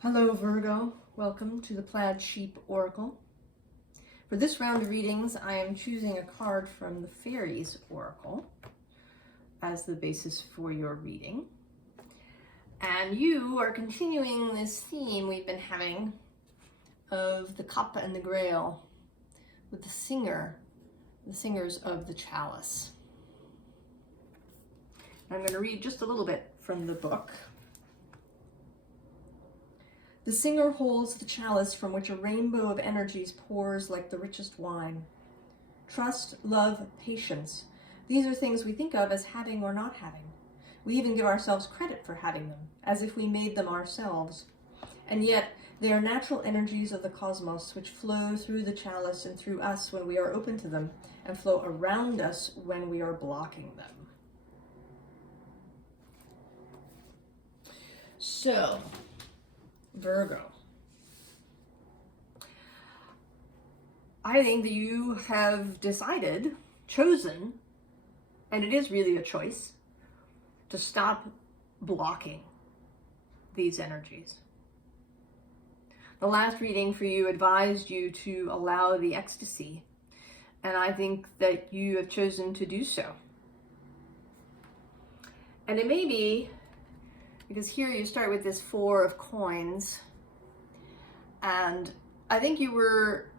Hello Virgo, welcome to the Plaid Sheep Oracle. For this round of readings, I am choosing a card from the Faeries Oracle as the basis for your reading. And you are continuing this theme we've been having of the cup and the grail with the singers of the chalice. I'm going to read just a little bit from the book. The singer holds the chalice from which a rainbow of energies pours like the richest wine. Trust, love, patience. These are things we think of as having or not having. We even give ourselves credit for having them, as if we made them ourselves. And yet, they are natural energies of the cosmos which flow through the chalice and through us when we are open to them, and flow around us when we are blocking them. So, Virgo, I think that you have chosen, and it is really a choice, to stop blocking these energies. The last reading for you advised you to allow the ecstasy, and I think that you have chosen to do so. And it may be because here you start with this 4 of coins, and I think you were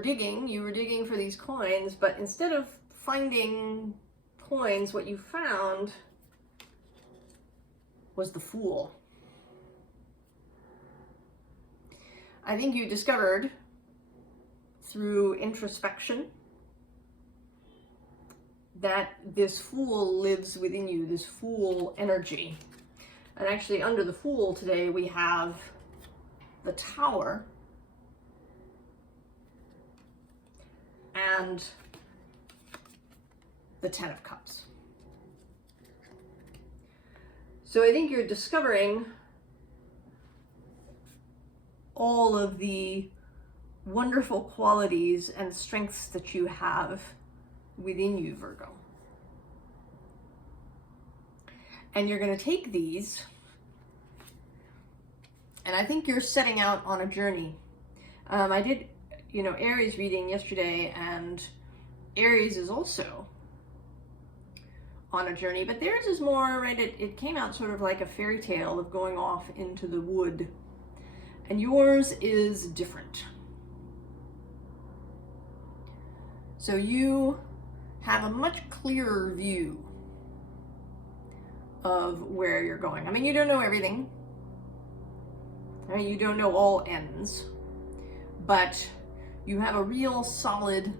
digging for these coins, but instead of finding coins, what you found was the Fool. I think you discovered through introspection that this Fool lives within you, this Fool energy. And actually under the Fool today we have the Tower and the 10 of Cups. So I think you're discovering all of the wonderful qualities and strengths that you have within you, Virgo. And you're going to take these, and I think you're setting out on a journey. I did, Aries reading yesterday, and Aries is also on a journey, but theirs is more, right, it came out sort of like a fairy tale of going off into the wood, and yours is different. So you have a much clearer view of where you're going. I mean, you don't know everything. I mean, you don't know all ends, but you have a real solid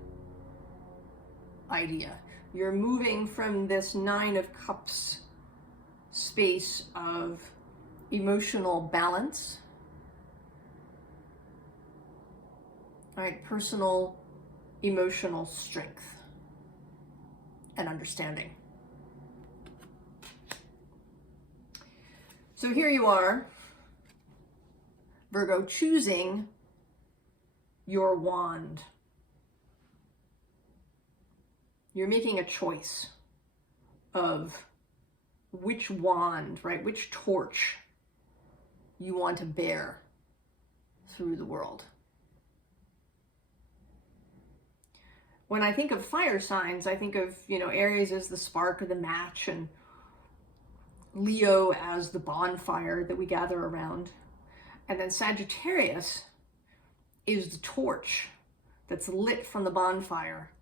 idea. You're moving from this 9 of Cups space of emotional balance, all right, personal emotional strength and understanding. So here you are, Virgo, choosing your wand. You're making a choice of which wand, right, which torch you want to bear through the world. When I think of fire signs, I think of, Aries as the spark or the match, and Leo as the bonfire that we gather around. And then Sagittarius is the torch that's lit from the bonfire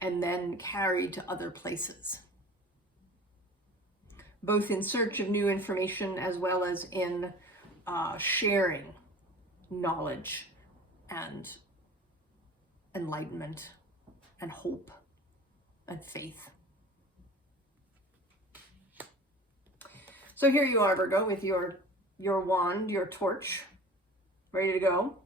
and then carried to other places, both in search of new information as well as in sharing knowledge and enlightenment and hope and faith. So here you are, Virgo, with your wand, your torch, ready to go.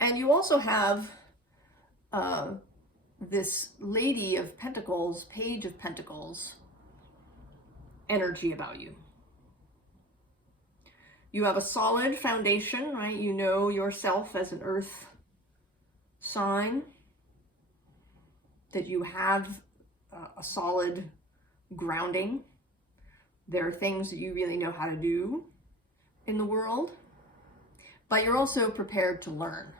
And you also have this Lady of Pentacles, Page of Pentacles energy about you. You have a solid foundation, right? You know yourself as an earth sign, that you have a solid grounding, There are things that you really know how to do in the world, but you're also prepared to learn,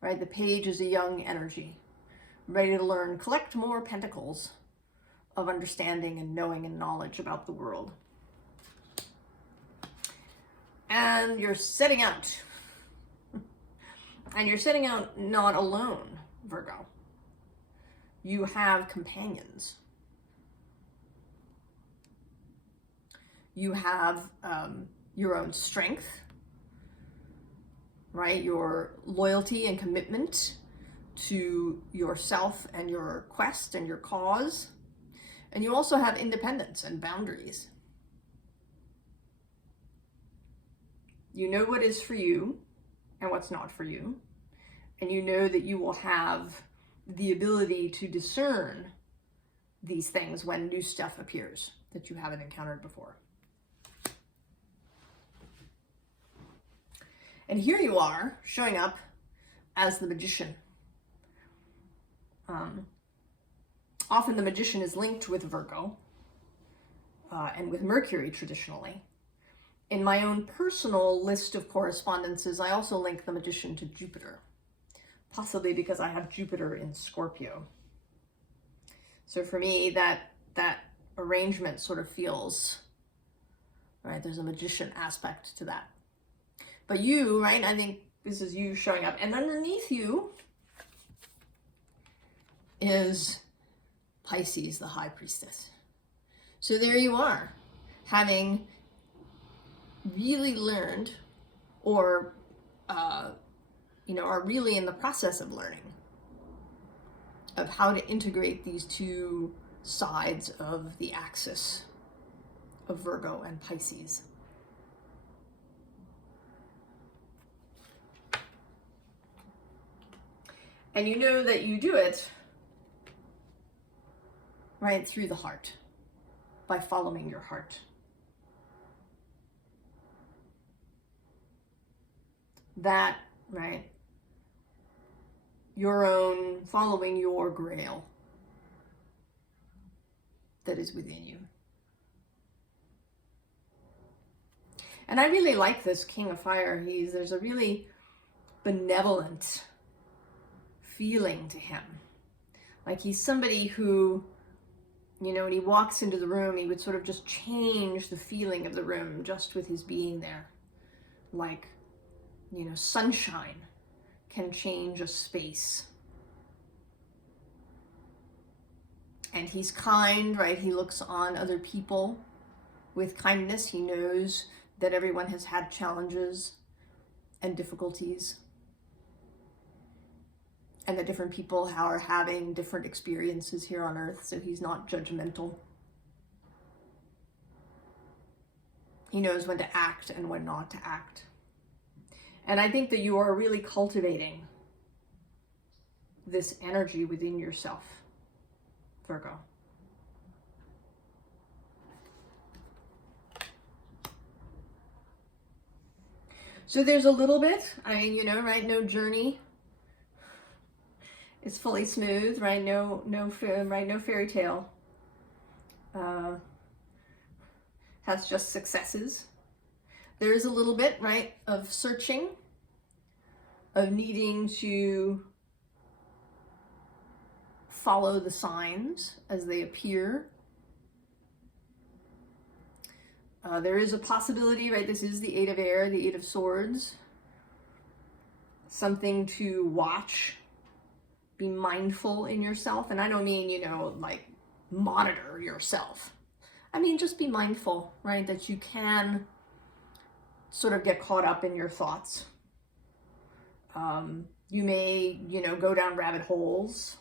right? The page is a young energy, ready to learn, collect more pentacles of understanding and knowing and knowledge about the world. And you're setting out. And you're setting out not alone, Virgo. You have companions. You have your own strength, right? Your loyalty and commitment to yourself and your quest and your cause. And you also have independence and boundaries. You know what is for you and what's not for you. And you know that you will have the ability to discern these things when new stuff appears that you haven't encountered before. And here you are, showing up as the magician. Often the magician is linked with Virgo and with Mercury traditionally. In my own personal list of correspondences, I also link the magician to Jupiter, possibly because I have Jupiter in Scorpio. So for me, that arrangement sort of feels, right, there's a magician aspect to that. But you, right, I think this is you showing up. And underneath you is Pisces, the High Priestess. So there you are, having really learned or, are really in the process of learning of how to integrate these two sides of the axis of Virgo and Pisces. And you know that you do it, right, through the heart, by following your heart. That, right, your own, following your grail that is within you. And I really like this King of Fire. There's a really benevolent feeling to him. Like he's somebody who, when he walks into the room, he would sort of just change the feeling of the room just with his being there. Like, sunshine can change a space. And he's kind, right? He looks on other people with kindness. He knows that everyone has had challenges and difficulties, and that different people are having different experiences here on Earth, so he's not judgmental. He knows when to act and when not to act. And I think that you are really cultivating this energy within yourself, Virgo. So there's a little bit, right, no journey is fully smooth, right? No fairy tale. Has just successes. There is a little bit, right, of searching, of needing to follow the signs as they appear. There is a possibility, right? This is the Eight of Air, the Eight of Swords. Something to watch, be mindful in yourself. And I don't mean, like monitor yourself. I mean, just be mindful, right? That you can sort of get caught up in your thoughts. You may, go down rabbit holes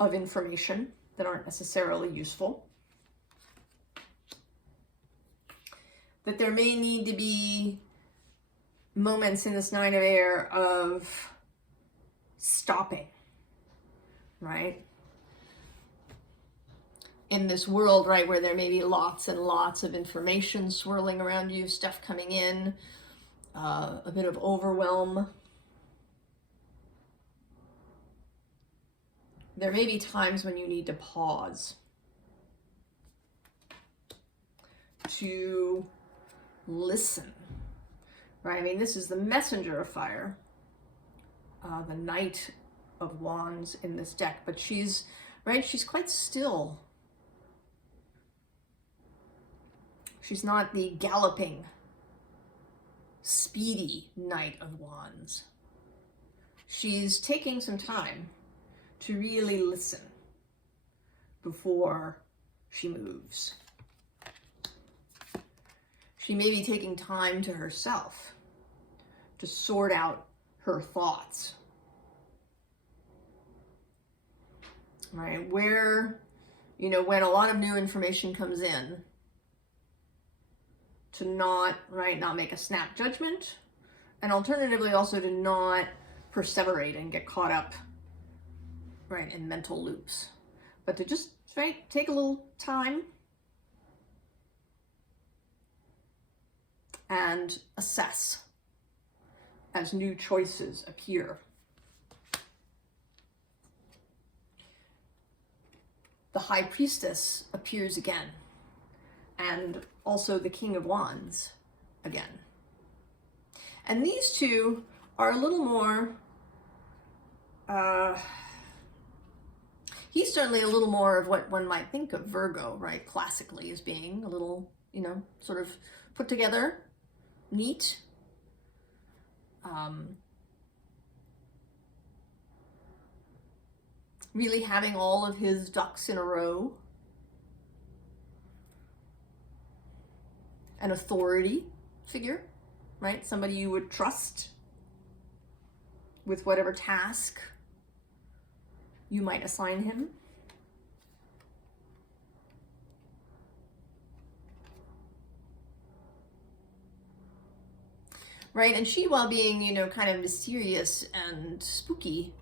of information that aren't necessarily useful. That there may need to be moments in this Nine of Air of stopping, right? In this world, right, where there may be lots and lots of information swirling around you, stuff coming in, a bit of overwhelm. There may be times when you need to pause to listen, right? I mean, this is the messenger of fire, the Knight of Wands in this deck, but she's, right, she's quite still. She's not the galloping, speedy Knight of Wands. She's taking some time to really listen before she moves. She may be taking time to herself to sort out her thoughts. Right? Where, you know, when a lot of new information comes in, to not, right, not make a snap judgment, and alternatively also to not perseverate and get caught up, right, in mental loops, but to just, right, take a little time and assess as new choices appear. The High Priestess appears again, and also the King of Wands again. And these two are a little more, he's certainly a little more of what one might think of Virgo, right, classically, as being a little, you know, sort of put together, neat. Really having all of his ducks in a row. An authority figure, right? Somebody you would trust with whatever task you might assign him. Right, and she, while being, you know, kind of mysterious and spooky,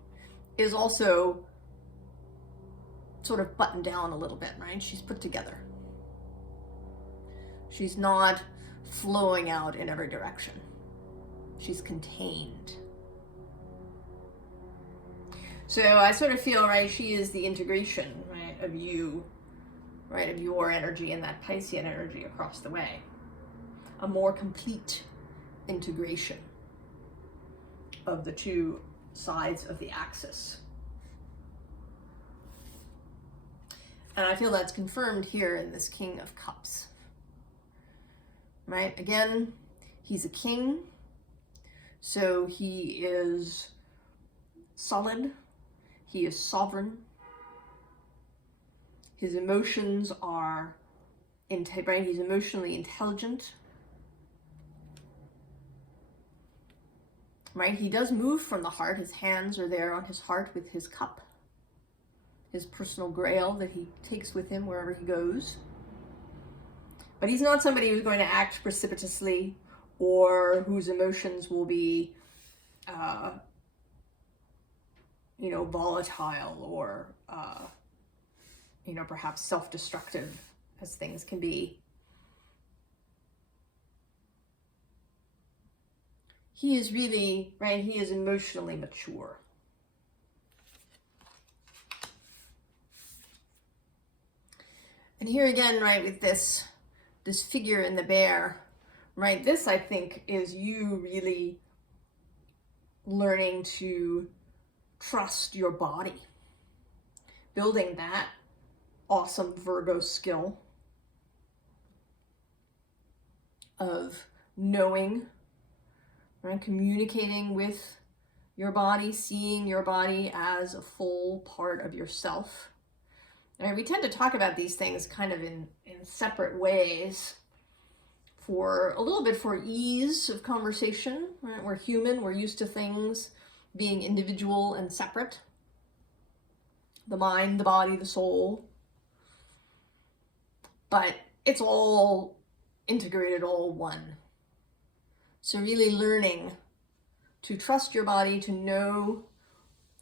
is also sort of buttoned down a little bit, right? She's put together. She's not flowing out in every direction. She's contained. So I sort of feel, right, she is the integration, right, of you, right, of your energy and that Piscean energy across the way. A more complete integration of the two sides of the axis. And I feel that's confirmed here in this King of Cups. Right? Again, he's a king, so he is solid, he is sovereign. His emotions are, right? He's emotionally intelligent. Right? He does move from the heart. His hands are there on his heart with his cup, his personal grail that he takes with him wherever he goes. But he's not somebody who's going to act precipitously or whose emotions will be, you know, volatile or, you know, perhaps self-destructive as things can be. He is really, right, he is emotionally mature. And here again, right, with this figure in the bear, right, this I think is you really learning to trust your body, building that awesome Virgo skill of knowing, right, communicating with your body, seeing your body as a full part of yourself. Right, we tend to talk about these things kind of in separate ways for a little bit for ease of conversation, right? We're human, we're used to things being individual and separate. The mind, the body, the soul. But it's all integrated, all one. So really learning to trust your body, to know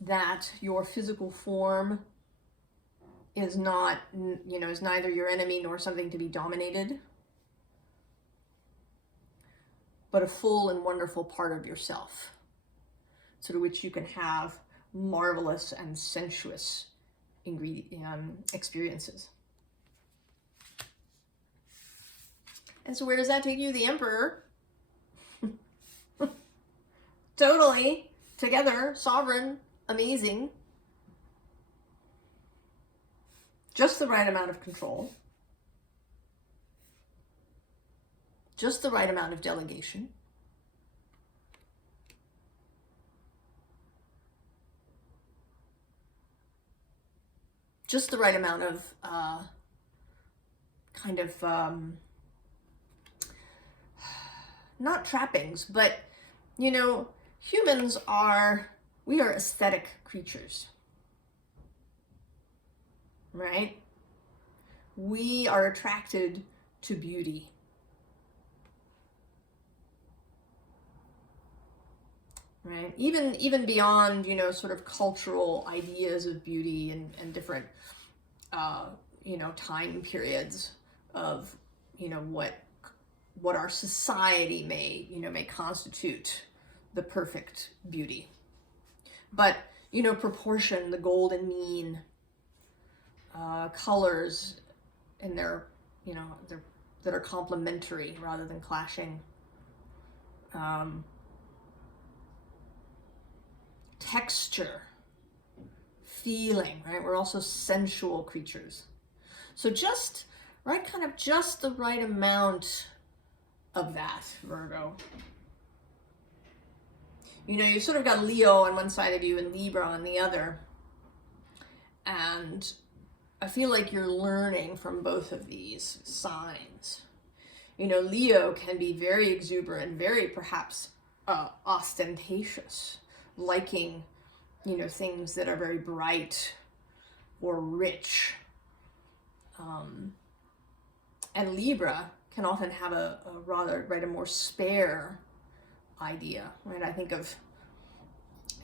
that your physical form is not, you know, is neither your enemy nor something to be dominated, but a full and wonderful part of yourself, through which you can have marvelous and sensuous experiences. And so where does that take you? The Emperor. Totally together, sovereign, amazing. Just the right amount of control. Just the right amount of delegation. Just the right amount of not trappings, but, you know, we are aesthetic creatures, right? We are attracted to beauty. Right? Even beyond, you know, sort of cultural ideas of beauty and different, you know, time periods of, you know, what our society may constitute the perfect beauty. But, you know, proportion, the golden mean, colors in their, you know, that are complementary rather than clashing. Texture, feeling, right? We're also sensual creatures. So just, right, kind of just the right amount of that, Virgo. You know, you sort of got Leo on one side of you and Libra on the other. And I feel like you're learning from both of these signs. You know, Leo can be very exuberant, very perhaps ostentatious, liking, you know, things that are very bright or rich. And Libra can often have a rather, right, a more spare idea, right? I think of,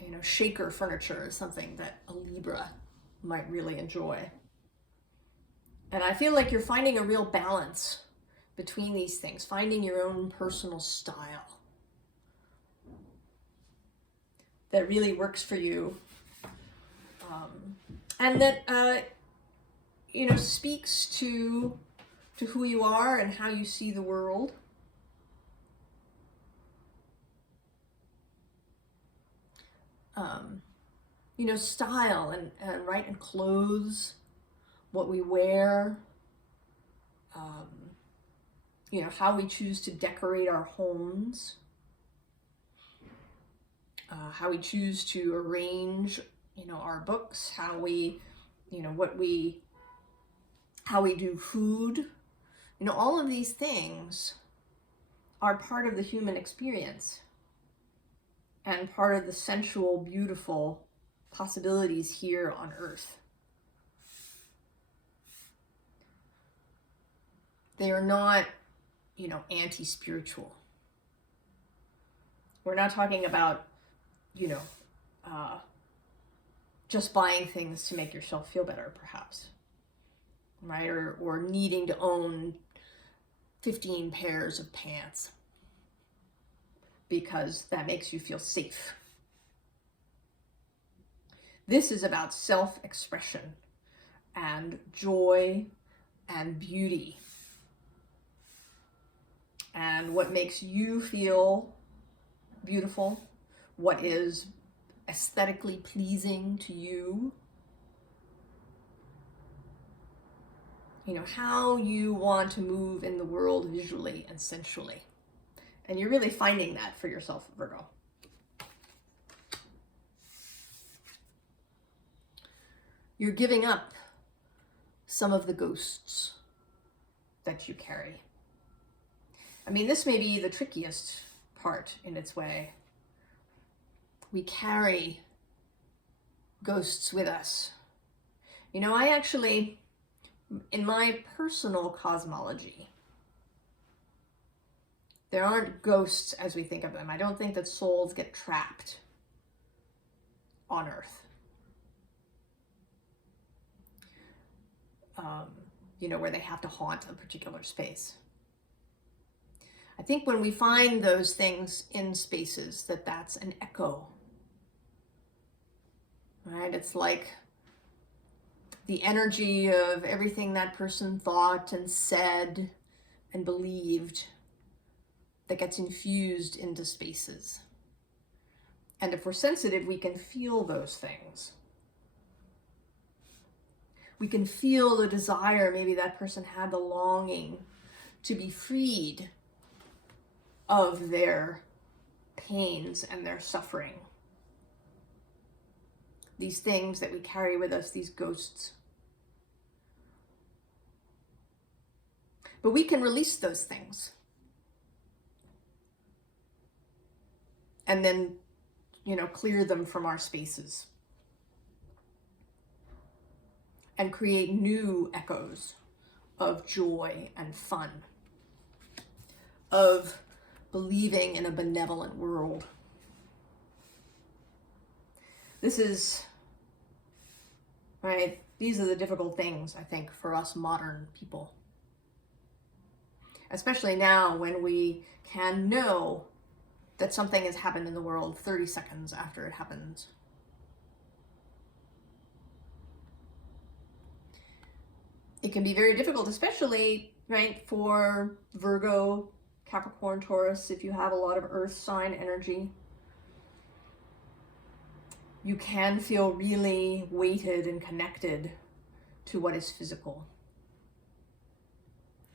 you know, shaker furniture as something that a Libra might really enjoy. And I feel like you're finding a real balance between these things, finding your own personal style that really works for you, and that you know, speaks to who you are and how you see the world. You know, style and right, and clothes, what we wear, you know, how we choose to decorate our homes, how we choose to arrange, you know, our books, how we, you know, how we do food. You know, all of these things are part of the human experience and part of the sensual, beautiful possibilities here on Earth. They are not, you know, anti-spiritual. We're not talking about, you know, just buying things to make yourself feel better, perhaps, right? Or needing to own 15 pairs of pants because that makes you feel safe. This is about self-expression and joy and beauty and what makes you feel beautiful, what is aesthetically pleasing to you, you know, how you want to move in the world visually and sensually. And you're really finding that for yourself, Virgo. You're giving up some of the ghosts that you carry. I mean, this may be the trickiest part in its way. We carry ghosts with us. You know, I actually, in my personal cosmology, there aren't ghosts as we think of them. I don't think that souls get trapped on Earth. You know, where they have to haunt a particular space. I think when we find those things in spaces, that's an echo, right? It's like the energy of everything that person thought and said and believed that gets infused into spaces. And if we're sensitive, we can feel those things. We can feel the desire, maybe that person had the longing to be freed of their pains and their suffering. These things that we carry with us, these ghosts. But we can release those things. And then, clear them from our spaces. And create new echoes of joy and fun. Of believing in a benevolent world. This is, right, these are the difficult things, I think, for us modern people. Especially now when we can know that something has happened in the world 30 seconds after it happens. It can be very difficult, especially, right, for Virgo, Capricorn, Taurus, if you have a lot of earth sign energy. You can feel really weighted and connected to what is physical.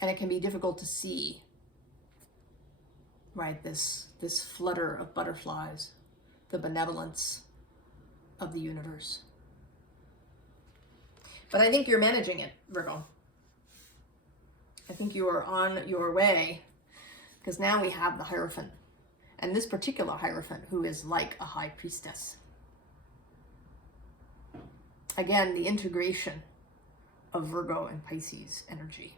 And it can be difficult to see, right, this flutter of butterflies, the benevolence of the universe. But I think you're managing it, Virgo. I think you are on your way, because now we have the Hierophant. And this particular Hierophant, who is like a high priestess. Again, the integration of Virgo and Pisces energy.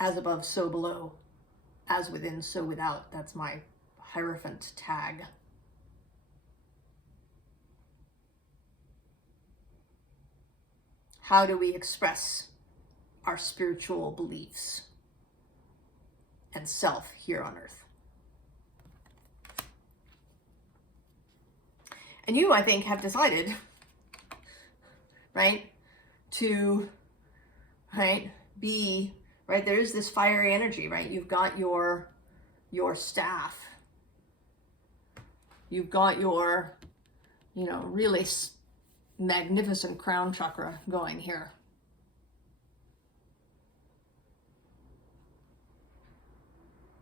As above, so below. As within, so without. That's my Hierophant tag. How do we express our spiritual beliefs and self here on earth? And you, I think, have decided, right, to, right, be, right, there is this fiery energy, right? You've got your staff. You've got your, really magnificent crown chakra going here.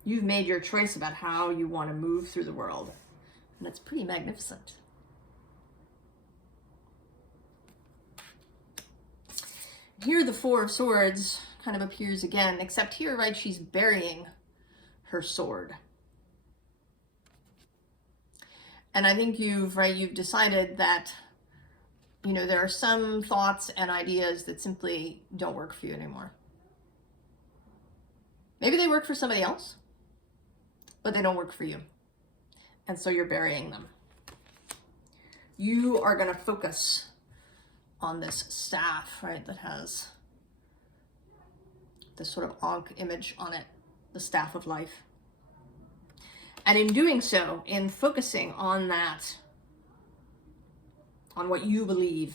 You've made your choice about how you want to move through the world. And it's pretty magnificent. Here the Four of Swords kind of appears again, except here, right, she's burying her sword. And I think you've decided that, there are some thoughts and ideas that simply don't work for you anymore. Maybe they work for somebody else, but they don't work for you. And so you're burying them. You are going to focus on this staff, right, that has this sort of Ankh image on it, the staff of life. And in doing so, in focusing on that, on what you believe,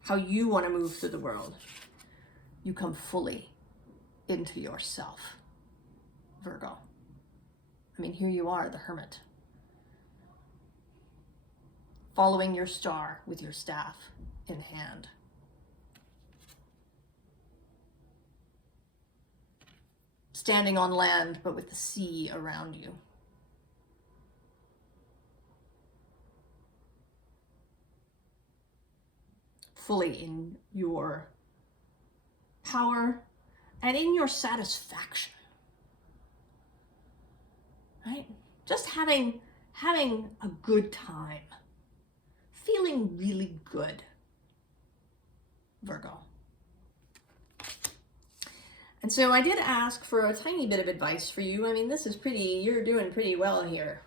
how you want to move through the world, you come fully into yourself, Virgo. I mean, here you are, the Hermit, following your star with your staff in hand. Standing on land, but with the sea around you. Fully in your power and in your satisfaction. Right? Just having a good time. Feeling really good, Virgo. And so I did ask for a tiny bit of advice for you. I mean, this is you're doing pretty well here.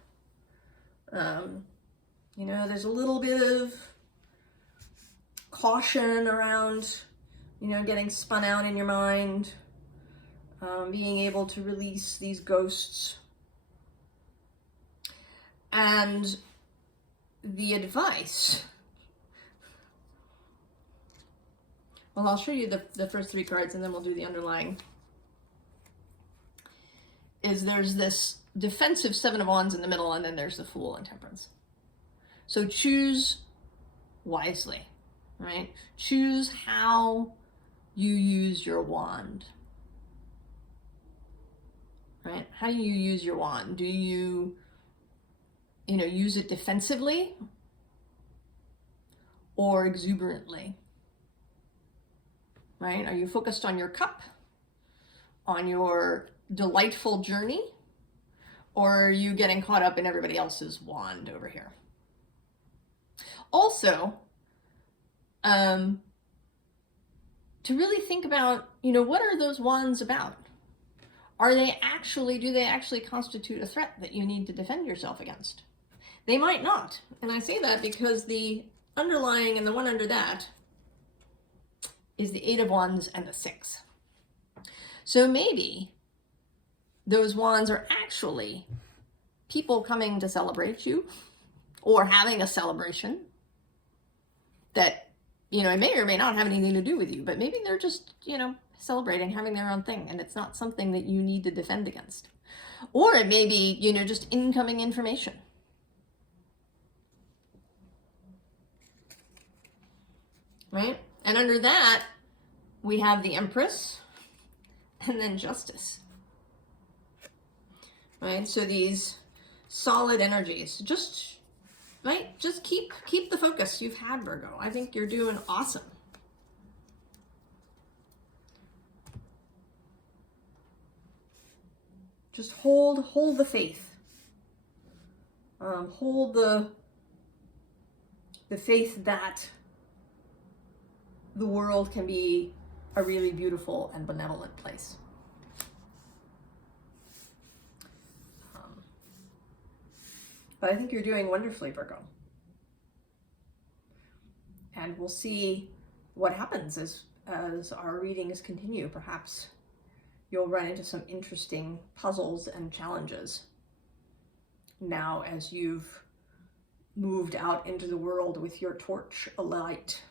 There's a little bit of caution around, getting spun out in your mind, being able to release these ghosts. And the advice Well, I'll show you the first 3 cards and then we'll do the underlying. There's this defensive 7 of Wands in the middle, and then there's the Fool and Temperance. So choose wisely, right? Choose how you use your wand, right? How do you use your wand? Do you, use it defensively or exuberantly, right? Are you focused on your cup, on your delightful journey, or are you getting caught up in everybody else's wand over here? Also, to really think about, what are those wands about? Do they actually constitute a threat that you need to defend yourself against? They might not. And I say that because the underlying and the one under that is the 8 of Wands and the 6. So maybe those wands are actually people coming to celebrate you or having a celebration that, it may or may not have anything to do with you, but maybe they're just, celebrating, having their own thing, and it's not something that you need to defend against. Or it may be, just incoming information. Right? And under that, we have the Empress and then Justice. Right? So these solid energies, just keep the focus you've had, Virgo. I think you're doing awesome. Just hold the faith. Hold the faith that the world can be a really beautiful and benevolent place. But I think you're doing wonderfully, Virgo. And we'll see what happens as our readings continue. Perhaps you'll run into some interesting puzzles and challenges now as you've moved out into the world with your torch alight.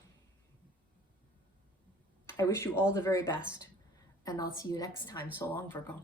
I wish you all the very best, and I'll see you next time. So long, Virgo.